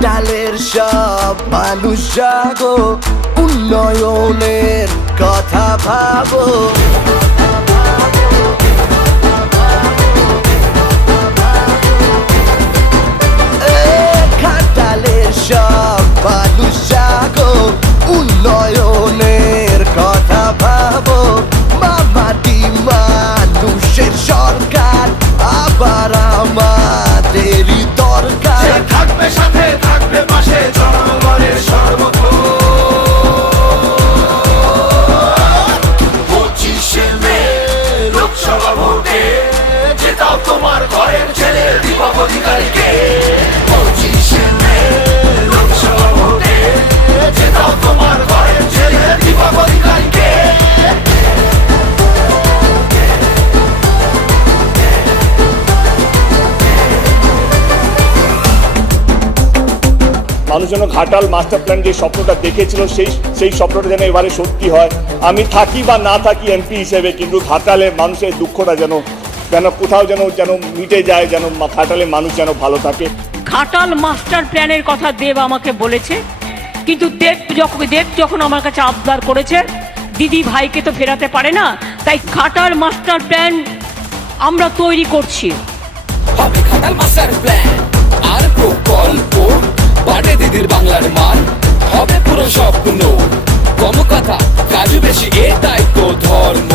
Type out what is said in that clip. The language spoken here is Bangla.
ঘাটালের সব মানুষ জাগো, উন্নয়নের কথা ভাবো। ঘাটালের সব মানুষ জাগো, উন্নয়নের কথা ভাবো। মামাটি মানুষের সরকার আবার আমাদেরই দরকার। থাকবে সাথে, থাকবে পাশে, জনগণের সর্বক্ষণ। 25শে মে লোকসভা ভোটে জেতাও তোমার ঘরের ছেলে দীপক অধিকারীকে। 25শে মে লোকসভা ভোটে জেতাও তোমার ঘরের ছেলে দীপক অধিকারীকে। মানুষ যেন ঘাটাল মাস্টার প্ল্যান যে স্বপ্নটা দেখেছিল সেই স্বপ্নটা যেন এবারে সত্যি হয়। আমি থাকি বা না থাকি এমপি হিসেবে, কিন্তু ঘাটালের মানুষের দুঃখটা যেন কোথাও যেন মিটে যায়, যেন ঘাটালের মানুষ যেন ভালো থাকে। ঘাটাল মাস্টার প্ল্যানের কথা দেব আমাকে বলেছে, কিন্তু দেব যখন আমার কাছে আবদার করেছে, দিদি ভাইকে তো ফেরাতে পারে না, তাই ঘাটাল মাস্টার প্ল্যান আমরা তৈরি করছি। হবে ঘাটাল মাস্টার প্ল্যান আর প্রকল্প, বাড়ে দিদির বাংলার মান, হবে পুরো স্বপ্ন। কম কথা কাজু বেশি, এটাই তো ধর্ম।